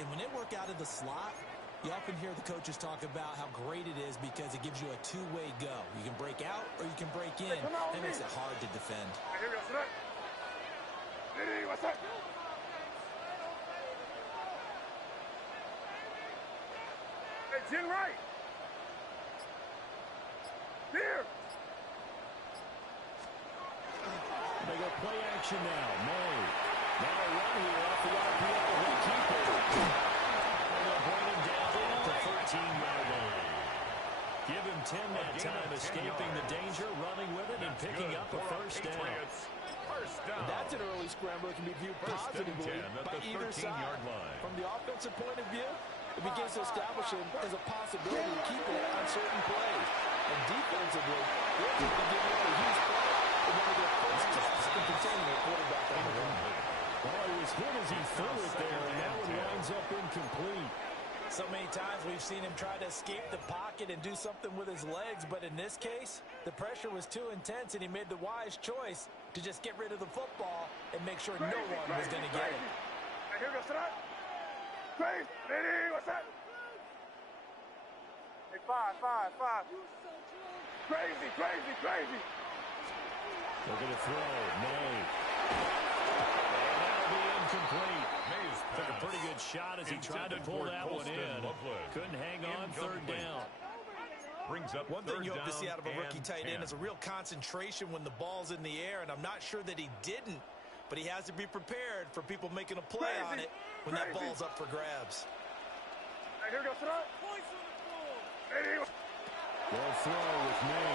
And when they work out of the slot, you often hear the coaches talk about how great it is because it gives you a two-way go. You can break out or you can break in. That makes it hard to defend. Hey, chin right. Here. They go play action now. May. Now a run here off the RPO. He'll keep it. And they'll bring him down at the 13-yard line. Give him 10 that time, escaping the danger, running with it, and picking up a first down. That's an early scramble that can be viewed positively by either side. From the offensive point of view, it begins to establish him as a possibility to keep it on certain plays. And defensively, they're able to give him a huge play in one of their first tests in containing a quarterback on the run. Well, he was hit as he threw it there, and that one winds up incomplete. So many times we've seen him try to escape the pocket and do something with his legs, but in this case, the pressure was too intense, and he made the wise choice to just get rid of the football and make sure no one was going to get it. Here goes that. Crazy. Ready, what's that? Hey, five. Crazy. Looking to throw. May. And that'll be incomplete. Took a pretty good shot as he tried to pull that one in. Couldn't hang on. Third down. Brings up one thing you hope to see out of a rookie tight end is a real concentration when the ball's in the air, and I'm not sure that he didn't, but he has to be prepared for people making a play on it when that ball's up for grabs. Hey, here goes that. They'll throw with May.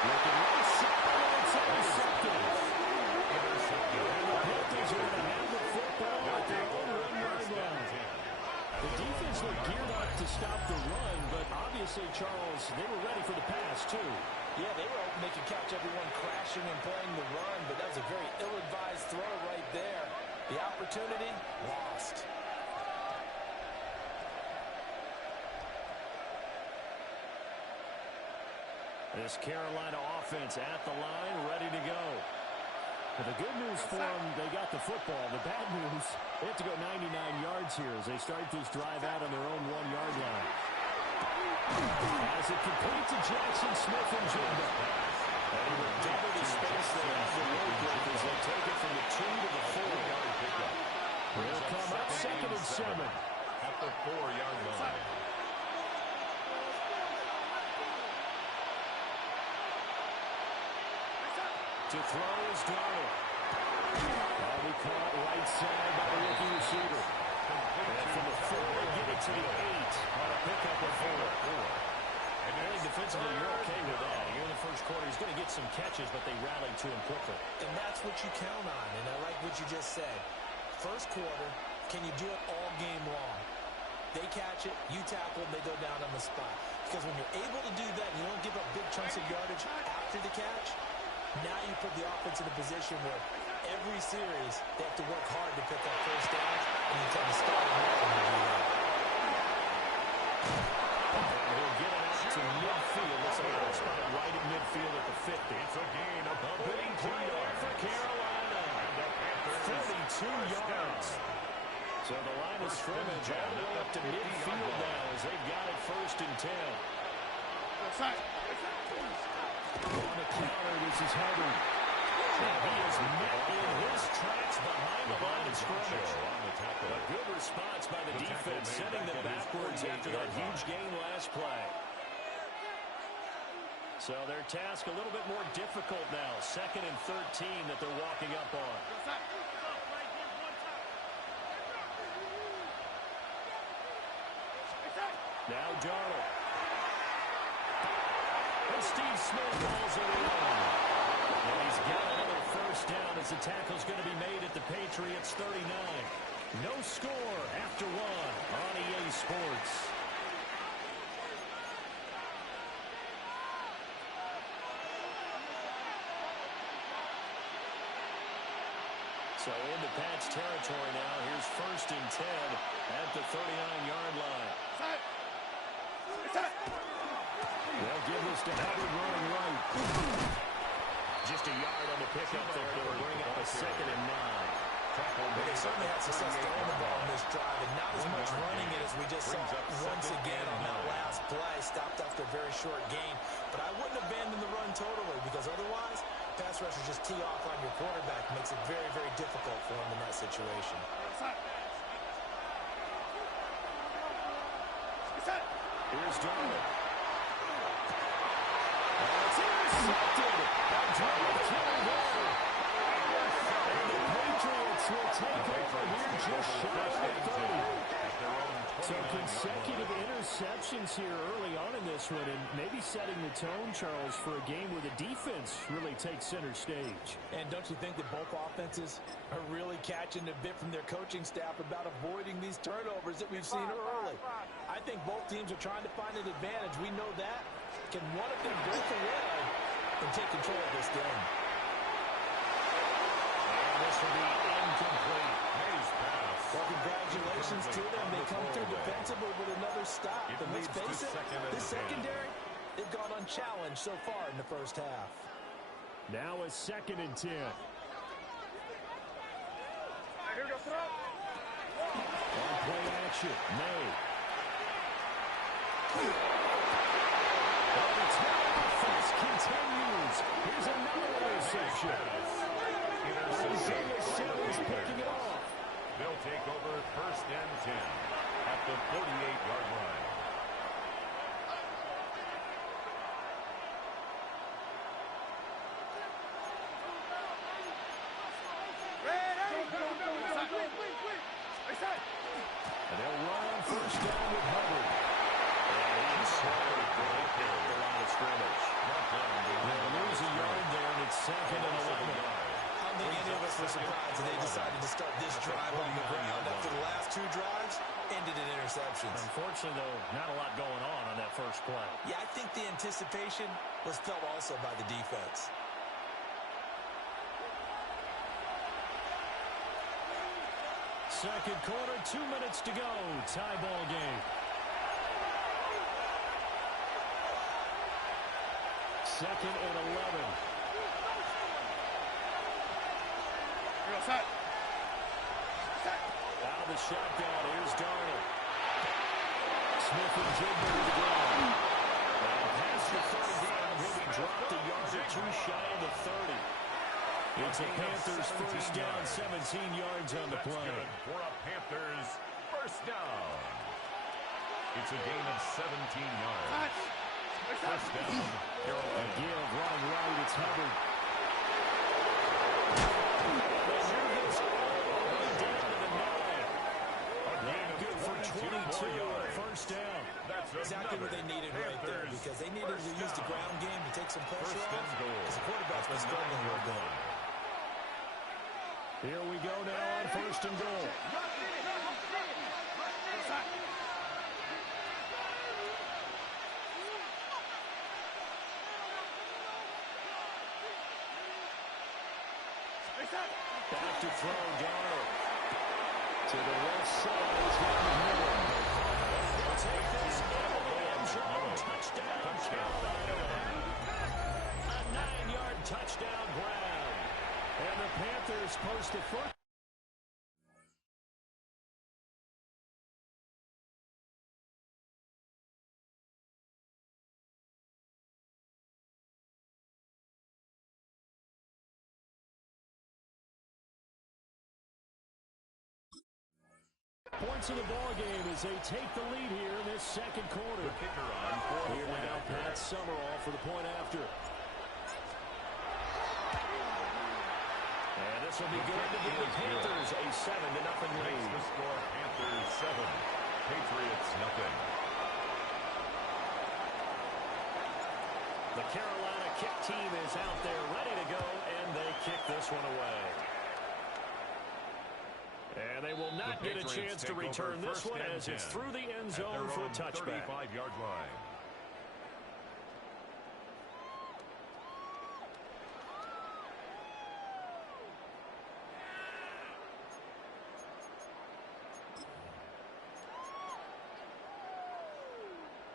Looking right side, and it's intercepted. And the Panthers are going to have the football at their own 1-yard line. The defense looked geared up to stop the run, but obviously, Charles, they were ready for the pass, too. Yeah, they were hoping they could catch everyone crashing and playing the run, but that was a very ill-advised throw right there. The opportunity lost. This Carolina offense at the line, ready to go. But the good news for them, they got the football. The bad news, they have to go 99 yards here as they start this drive out on their own 1-yard line. As it completes to Jackson Smith and Jigba. And he will double the space they have to work with as they take it from the 2 to the 4. Will come up 2nd and 7. At the 4-yard line. To throw is Darnold. Ball caught right side by the rookie receiver. And from the 4, they get it to the 8 on a pickup of 4. And I think defensively, you're okay with that. Here in the first quarter, he's going to get some catches, but they rallied to him quickly. And that's what you count on, and I like what you just said. First quarter, can you do it all game long? They catch it, you tackle them, they go down on the spot. Because when you're able to do that and you don't give up big chunks of yardage after the catch, now you put the offense in a position where every series they have to work hard to pick up first downs, and you try to stop them when you do that. He'll get it out to midfield. Looks like they'll spot it right at midfield at the 50. It's a gain of a big play for Carolina. 42 yards. So the line of scrimmage all the way up to midfield now as they've got it 1st and 10. On the counter, this is Hubbard. And he is met in his tracks behind the line of scrimmage. A good response by the defense, sending them backwards after that huge gain last play. So their task a little bit more difficult now. 2nd and 13 that they're walking up on. Now Darnold. And Steve Smith calls it in. And he's got another first down as the tackle's going to be made at the Patriots 39. No score after 1 on EA Sports. So into Pats territory now. Here's 1st and 10 at the 39-yard line. They'll give this to Hubbard running right. Just a yard on the pickup there to bring up a 2nd and 9. They certainly had success throwing drive, and not as much running it as we just saw once again on that last play. Stopped after a very short gain. But I wouldn't abandon the run totally, because otherwise, pass rushers just tee off on your quarterback. Makes it very, very difficult for him in that situation. Here's Darnold. It's intercepted. That drive carried there. And the Patriots will take over here just shy of 30. So consecutive interceptions here early on in this one, and maybe setting the tone, Charles, for a game where the defense really takes center stage. And don't you think that both offenses are really catching a bit from their coaching staff about avoiding these turnovers that we've seen early? I think both teams are trying to find an advantage. We know that. Can one of them break away and take control of this game? And this will be incomplete. Well, congratulations to them. They come through defensively with another stop. And let's face it, this secondary, they've gone unchallenged so far in the first half. Now a 2nd and 10. On play action, May. And the offense continues. Here's another interception. Isaiah Simmons picking it off. They'll take over 1st and 10 at the 48-yard line. And they'll run on 1st down with Hubbard. And he's swallowed right there at the line of scrimmage. They'll lose a yard there, and it's 2nd and 11. I don't think any of us were surprised that they decided to start this drive on the ground after the last 2 drives ended in interceptions. Unfortunately, though, not a lot going on that first play. Yeah, I think the anticipation was felt also by the defense. Second quarter, 2 minutes to go. Tie ball game. Second and 11. Out of the shotgun, here's Darnold. Smith and Jigba to the ground. And past the 30 down, he'll be dropped a yard or 2 shy of the 30. It's a Panthers 1st down, 17 yards on the play. For a Panthers 1st down. It's a gain of 17 yards. 1st down, Carolina. Give running right, it's Hubbard. Good for 22 on 1st down. That's Exactly what they needed right there, because they needed to use the ground game to take some pressure off, because the quarterback's been struggling a little bit. Here we go now on 1st and goal. Back to throw, Darnold. To the left side, he's got the middle. They'll take this into the end zone. Touchdown. A 9-yard touchdown grab. And the Panthers post a foot. Points of the ball game as they take the lead here in this second quarter. The kicker on for the Here now, Pat Summerall for the point after. And this will be good to give the Panthers a 7-0 lead. The score, Panthers 7, Patriots nothing. The Carolina kick team is out there ready to go, and they kick this one away. And they will not get a chance to return this one as it's through the end zone for a touchback. 35-yard line.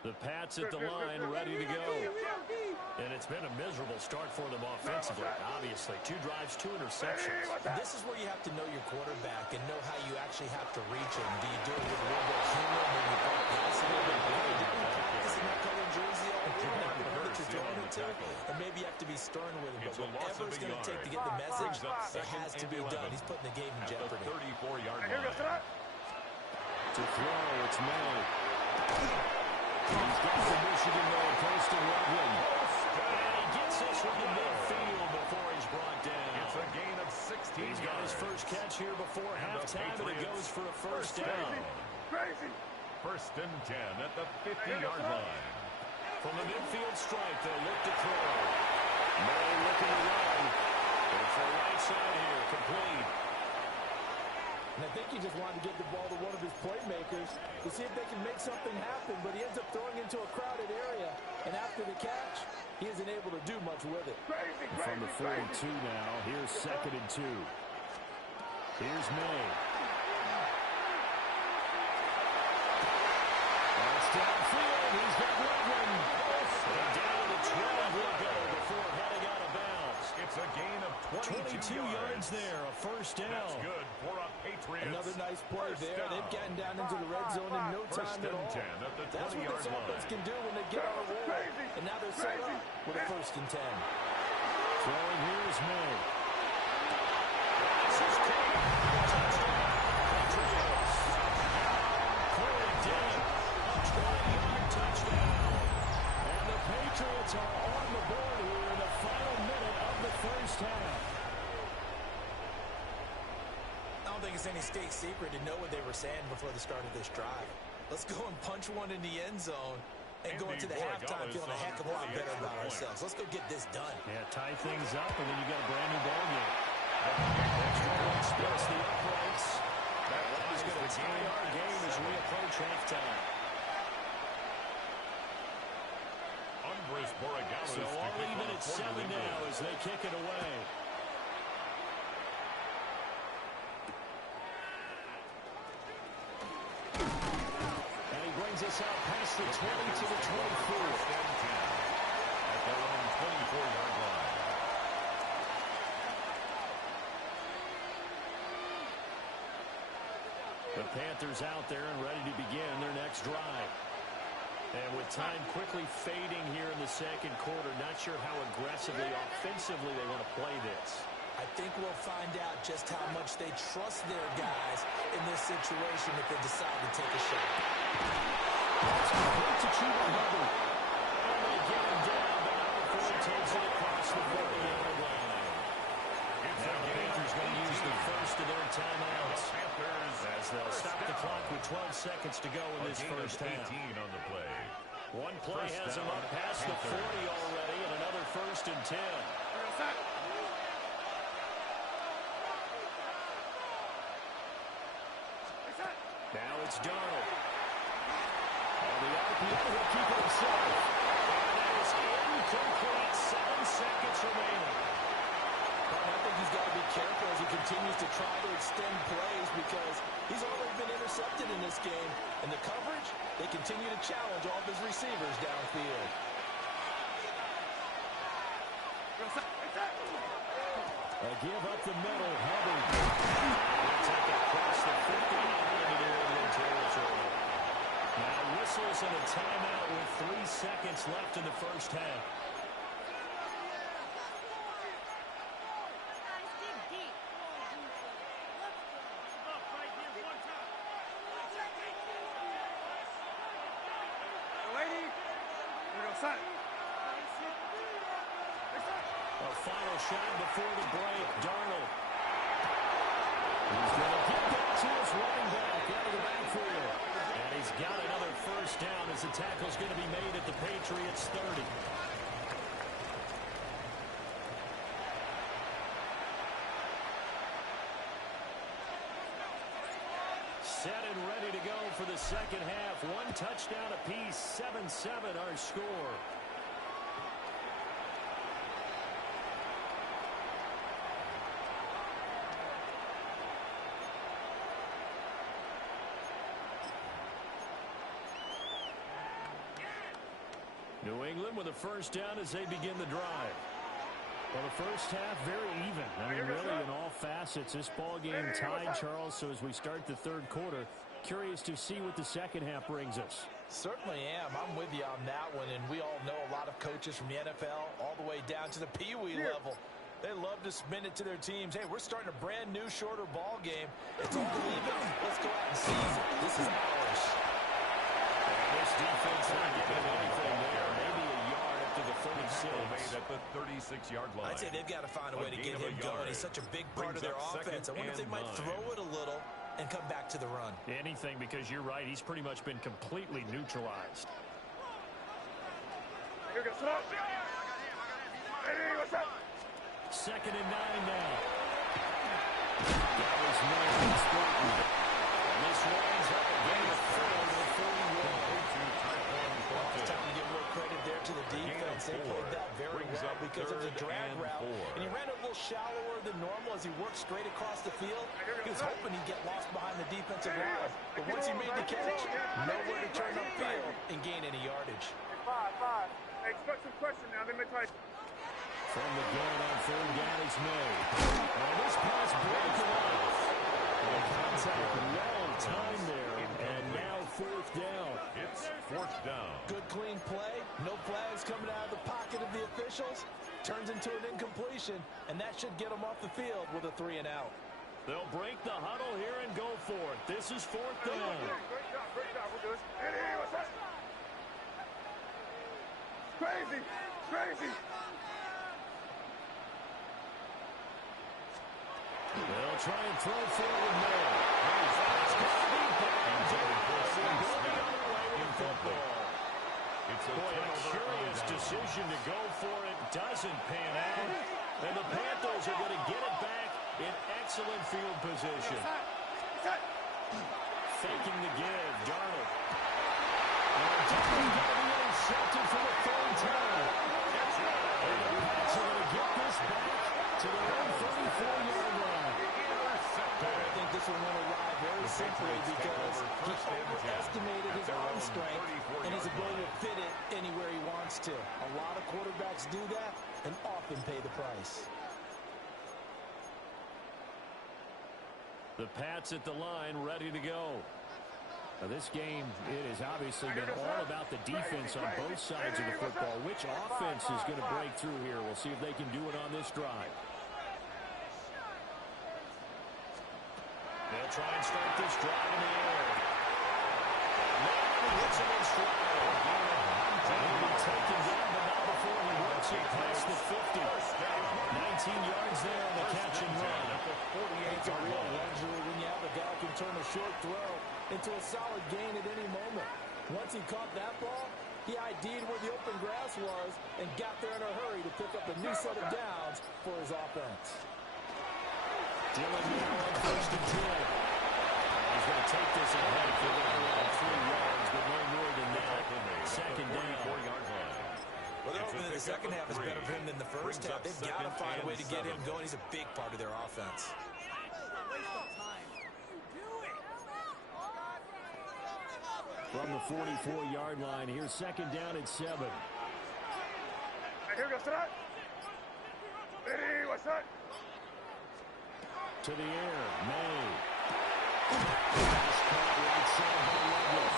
The Pats at the line, ready to go. And it's been a miserable start for them offensively, obviously. 2 drives, 2 interceptions. This is where you have to know your quarterback and know how you actually have to reach him. Do you do it with a little bit of humor, maybe bump gas a little bit? Did we practice in that color jersey all year? Not the one that you're throwing it to? And maybe you have to be stern with him. But whatever it's going to take to get the message, it has to be done. He's putting the game in jeopardy. 34-yard line. To throw, it's May. He's got the Michigan man, Preston Loveland. And he gets this from the midfield before he's brought down. It's a gain of 16 He's got his first catch here before halftime, and it goes for a first down. Crazy. 1st and 10 at the 50-yard line. From the midfield stripe, they'll look to throw. May looking to run. It's the right side here, complete. And I think he just wanted to get the ball to one of his playmakers to see if they can make something happen, but he ends up throwing into a crowded area. And after the catch, he isn't able to do much with it. From the 42 now, here's 2nd and 2. Here's May. That's downfield. He's got Loveland. And down to the 12 will go before heading out of bounds. It's a gain of 22 yards there, a first down. That's good for a Patriots. Another nice play there. They've gotten down into the red zone in no time at all. 1st and 10 at the That's what this 20-yard offense line. can do when they get on a roll. And now they're set up with a 1st and 10. Throwing here is May. And the Patriots are on the board here in the final minute of the first half. I don't think it's any state secret to know what they were saying before the start of this drive. Let's go and punch one in the end zone and go into the halftime feeling a heck of a lot better about ourselves. Let's go get this done. Yeah, tie things up, and then you got a brand new ball game. Extra point splits the uprights. That is going to tie our game as we approach halftime. So all even at 7 now as they kick it away. And he brings us out past the 20 to the 24. At their own 24-yard line. The Panthers out there and ready to begin their next drive. And with time quickly fading here in the 2nd quarter, not sure how aggressively, offensively they want to play this. I think we'll find out just how much they trust their guys in this situation if they decide to take a shot. That's complete to Chuba Hubbard. And they get him down, but now before he takes it across the 40-yard line. Now the Panthers going to use the first of their timeouts as they'll stop the clock with 12 seconds to go in this first half. 18 on the play. One play has them up past the 40 already, and another 1st and 10. Now it's Darnold. And the RPO will keep it himself. And that is incomplete. 7 seconds remaining. And I think he's got to be careful as he continues to try to extend plays because he's already been intercepted in this game. And the coverage, they continue to challenge all of his receivers downfield. A give up the middle. Hubbard. They'll take it across the 50 into the Indian territory. Now whistles and a timeout with 3 seconds left in the first half. A final shot before the break. Darnold. He's going to get back to his running back out of the backfield. And he's got another first down as the tackle's going to be made at the Patriots 30. Set and ready to go for the second half. 1 touchdown apiece. 7-7 our score. New England with a first down as they begin the drive. Well, the first half, very even. I mean, really, in all facets, this ball game tied, Charles. So as we start the third quarter, curious to see what the second half brings us. Certainly am. I'm with you on that one. And we all know a lot of coaches from the NFL all the way down to the Pee Wee level. They love to spin it to their teams. Hey, we're starting a brand new, shorter ball game. It's all even. Let's go out and seize it. This is ours. And this defense not giving anything there. Maybe a yard up to the 36. At the 36-yard line. I'd say they've got to find a way to get him going. He's such a big part of their offense. I wonder if they might throw it a little and come back to the run. Anything, because you're right. He's pretty much been completely neutralized. Here goes up. Ready, what's up? 2nd and 9 now. That was nice. And this runs up again to the 41. It's time to give a little credit there to the defense. They played that very well because of the drag route. And he ran a little shallower than normal as he worked straight across the field. He was hoping he'd get lost behind the defensive line. But once he made the catch, nowhere to turn upfield and gain any yardage. Five. Hey, expect some question now. They may try. From the gun on 3rd down, it's made. And this pass breaks off. And contact long time there. And now 4th down. It's 4th down. Good clean play. No flags coming out of the pocket of the officials. Turns into an incompletion. And that should get them off the field with a 3 and out. They'll break the huddle here and go for it. This is 4th down. Great job. We're good. Ready, what's up? Crazy. They'll try and throw forward now. It's a curious decision to go for it. Doesn't pan out. And the Panthers are going to get it back in excellent field position. Faking the give. Darnold. And Darnold going to be intercepted for the 3rd time. And the Pats are going to get this back to their own 34-yard line. I think this one went awry very simply because he overestimated his arm strength and his ability to fit it anywhere he wants to. A lot of quarterbacks do that and often pay the price. The Pats at the line, ready to go. Now this game, it has obviously been all about the defense on both sides of the football. Which offense is going to break through here? We'll see if they can do it on this drive. They'll try and start this drive in the air. Man, hits him in stride. He'll be taken down, but not before he works it past the 50. 19 yards there on the catch and run. It's a real luxury when you have a guy who can turn a short throw into a solid gain at any moment. Once he caught that ball, he ID'd where the open grass was and got there in a hurry to pick up a new set of downs for his offense. Dillon now on 1st and 10. He's going to take this ahead for around 3 yards, but no more than that. 2nd down. Well, they're hoping that the second half is better for him than the first half. They've got to find a way to get him going. He's a big part of their offense. From the 44-yard line, here's 2nd down at 7. Here goes that. Ready, what's that? To the air, May. Pass caught right side by Lovell.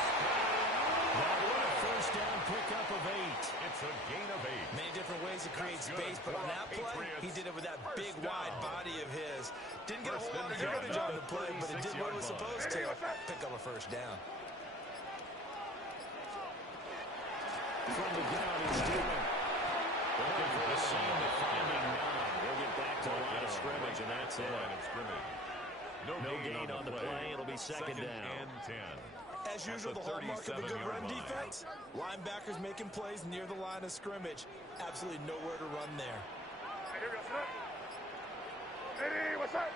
That one a first down pickup of 8. It's a gain of 8. Many different ways to create space, but on that play, he did it with that big, wide body of his. Didn't get a whole lot of yardage on the play, but it did what it was supposed to. Pick up a first down. From the ground, it's Dillon. Looking for the same but finding 9. They'll get back to the line of scrimmage, and that's it. No gain on the play. It'll be 2nd down. And 10. As usual, the hallmark of a good run defense, linebackers making plays near the line of scrimmage. Absolutely nowhere to run there. Here goes that. Ready, what's that?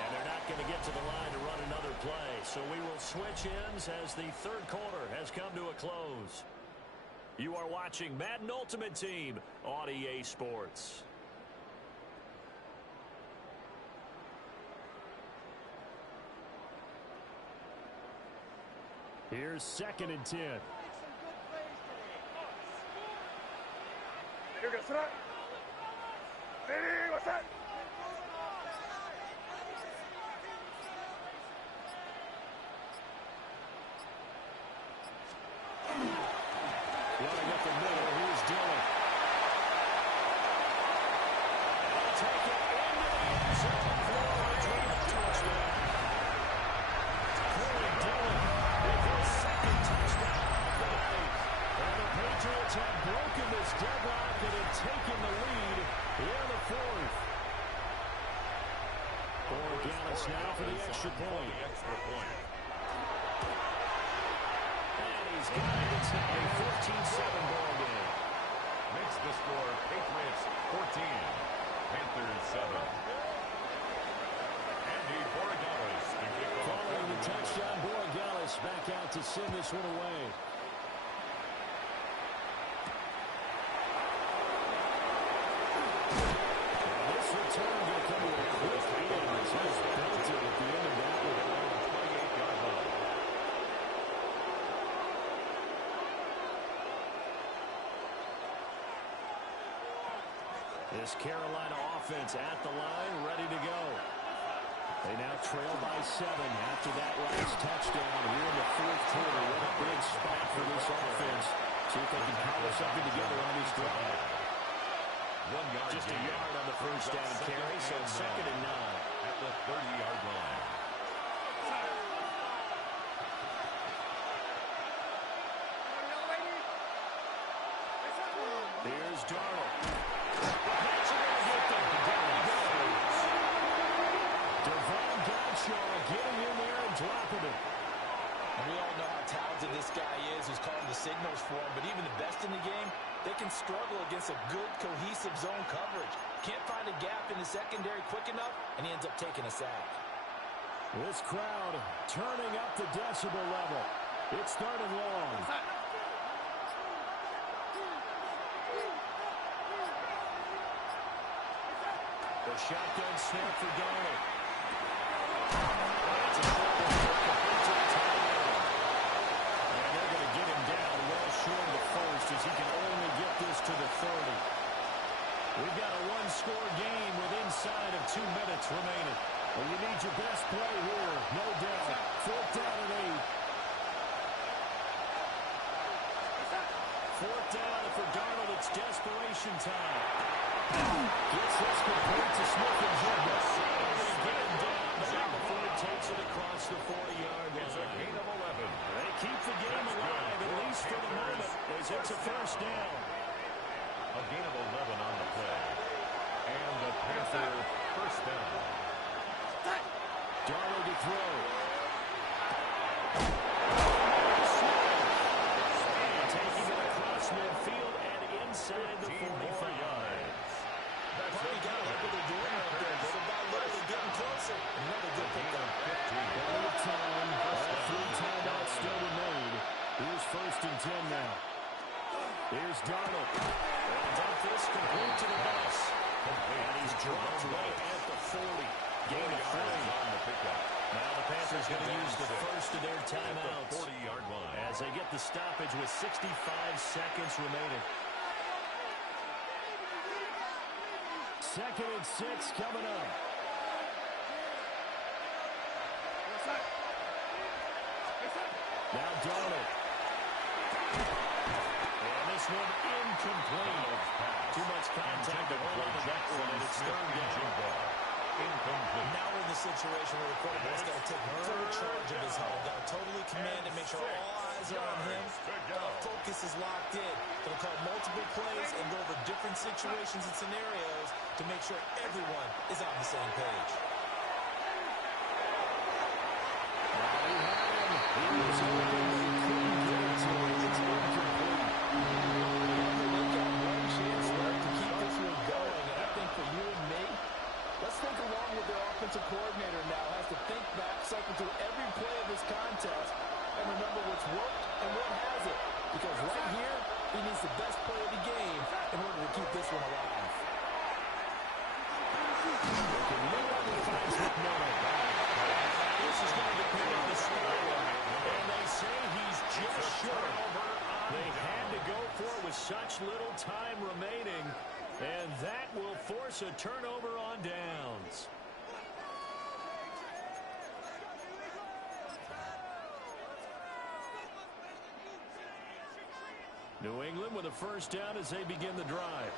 And they're not going to get to the line to run another play. So we will switch ends as the third quarter has come to a close. You are watching Madden Ultimate Team on EA Sports. Here's 2nd and 10. Ready, what's that? Running up the middle, here's Dillon. They'll take it into the end zone for a touchdown. Corey Dillon with his 2nd touchdown of the night. And the Patriots have broken this deadlock and have taken the lead in the 4th. Gallus now for the extra point. And he's got it. It's now a 14-7 ball game. Makes the score Patriots 14, Panthers 7. Andy Borregales to kick off. Following the touchdown, Borregales back out to send this one away. And this return going to come with a quick end. He's built it at the end of that one. 28-yard line. This Carolina offense at the line, ready to go. They now trail by 7 after that last touchdown here in the 4th quarter. What a big spot for this offense. See if they can cobble something together on this drive. 1 yard. Just a yard on the first down carry, so it's 2nd and 9. At the 30-yard line. Here's Darnold. Devon Godshaw getting in there and dropping it. And we all know how talented this guy is who's calling the signals for him, but even the best in the game, they can struggle against a good, cohesive zone coverage. Can't find a gap in the secondary quick enough, and he ends up taking a sack. This crowd turning up the decibel level. It's 3rd and long. The shotgun snap for Darnold. That's a complete to the tight end. And they're going to get him down well short of the first as he can only get this to the 30. We've got a one-score game with inside of 2 minutes remaining. Well, you need your best play here, no doubt. 4th down and 8. 4th down, and for Darnold, it's desperation time. Gets this complete to Smith-Njigba. Get him down back before he takes it across the 40-yard line. It's a gain of 11. They keep the game alive, at least for the moment, as it's a 1st down. A gain of 11 on the play. And the Panther 1st down. Darnold to throw. And taking it across midfield and inside the 45. You got to look what they're doing out there. It's about literally getting closer. Another good pickup. Ball of time. All 3 timeouts still remain. Here's 1st and 10 now. Here's Darnold. And up this complete to the bus. And he's dropped right at the 40. Gain of 3 on the pickup. Now the Panthers going to use the first of their timeouts 40-yard line. as they get the stoppage with 65 seconds remaining. 2nd and 6 coming up. Now Darnold. And this one incomplete. Too much contact to hold on to that one, and it's 3rd down. Incomplete. Now we're in the situation where the quarterback's got to take full charge of his huddle. Got to totally command and make sure all eyes are on him. Focus is locked in. Going to call multiple plays and go over different situations and scenarios to make sure everyone is on the same page. He was hoping he couldn't get it to him. It's incomplete. They've got one chance left to keep this one going, and I think for you and me, let's think along with their offensive coordinator now. Has to think back, cycle through every play of this contest, and remember what's worked and what hasn't. Because right here, he needs the best play of the game in order to keep this one alive. This is going to depend on the style, and they say he time remaining, and that will force a turnover on downs. New England with a first down as they begin the drive.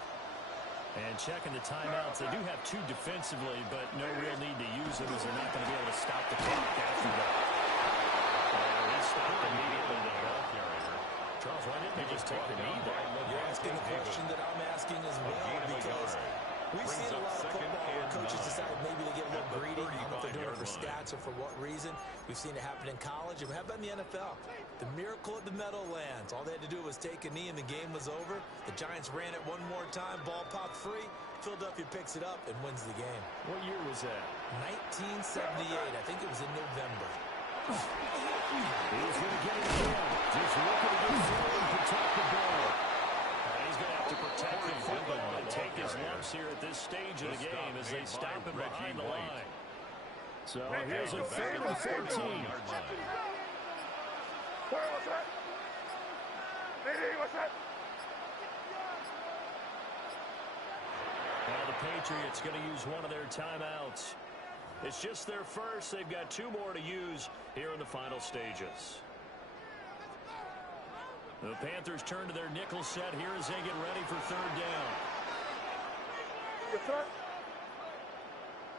And checking the timeouts, they do have two defensively, but no real need to use them as they're not going to be able to stop the clock after that. He stopped immediately there. Charles, why didn't they just take the knee there? You're asking the question that I'm asking as well, because we've seen a lot of football where coaches decide maybe to get a little greedy. I don't know if they're doing it for stats or for what reason. We've seen it happen in college. And how about in the NFL? The miracle at the Meadowlands. All they had to do was take a knee and the game was over. The Giants ran it one more time. Ball popped free. Philadelphia picks it up and wins the game. What year was that? 1978. I think it was in November. He's going to get it again. Just looking to get through and protect the ball. He's going to have to protect the football and take his lumps here at this stage of the game as they stop him behind the line. So here's a 3rd and 14. What's that? Lady, what's that? Now the Patriots going to use one of their timeouts. It's just their first. They've got 2 more to use here in the final stages. The Panthers turn to their nickel set here as they get ready for 3rd down. Yes, sir.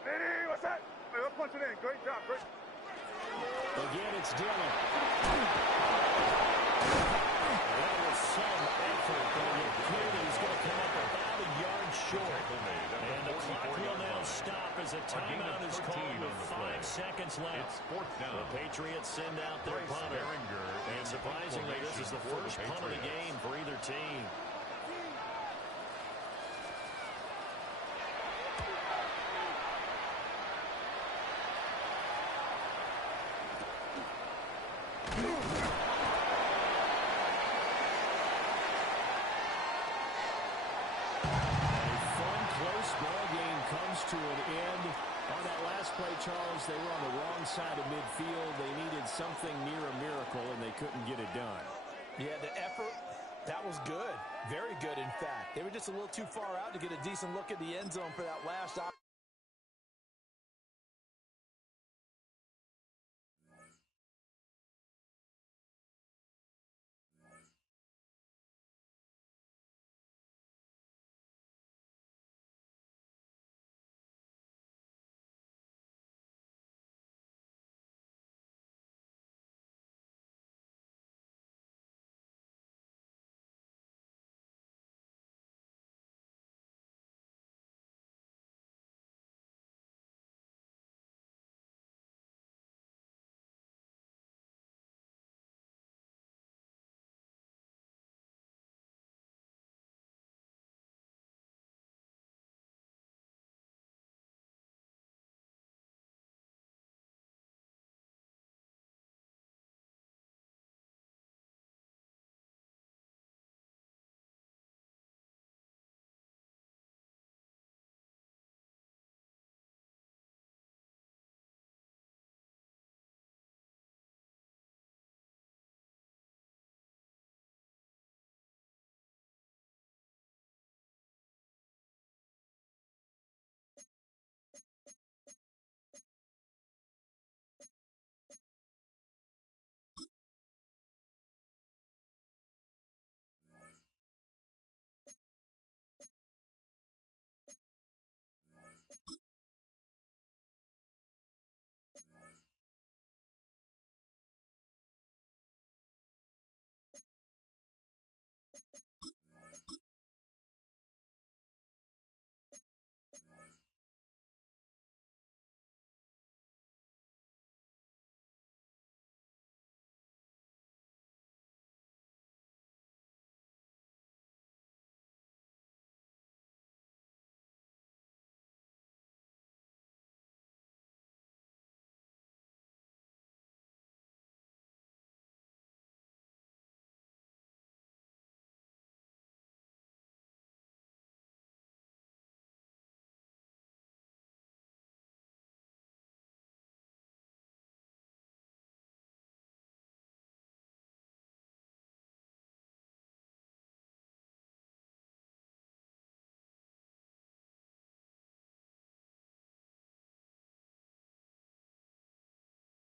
Lady, what's that? Hey, let's punch it in. Great job. Great. Again, it's Dillon. That was some effort, but it appeared that he's going to come up about a yard short. And the clock will now stop as a timeout is called with 5 seconds left. The Patriots send out their punter. And surprisingly, this is the first punt of the game for either team. To an end. On that last play, Charles, they were on the wrong side of midfield. They needed something near a miracle, and they couldn't get it done. Yeah, the effort, that was good. Very good, in fact. They were just a little too far out to get a decent look at the end zone for that last opportunity.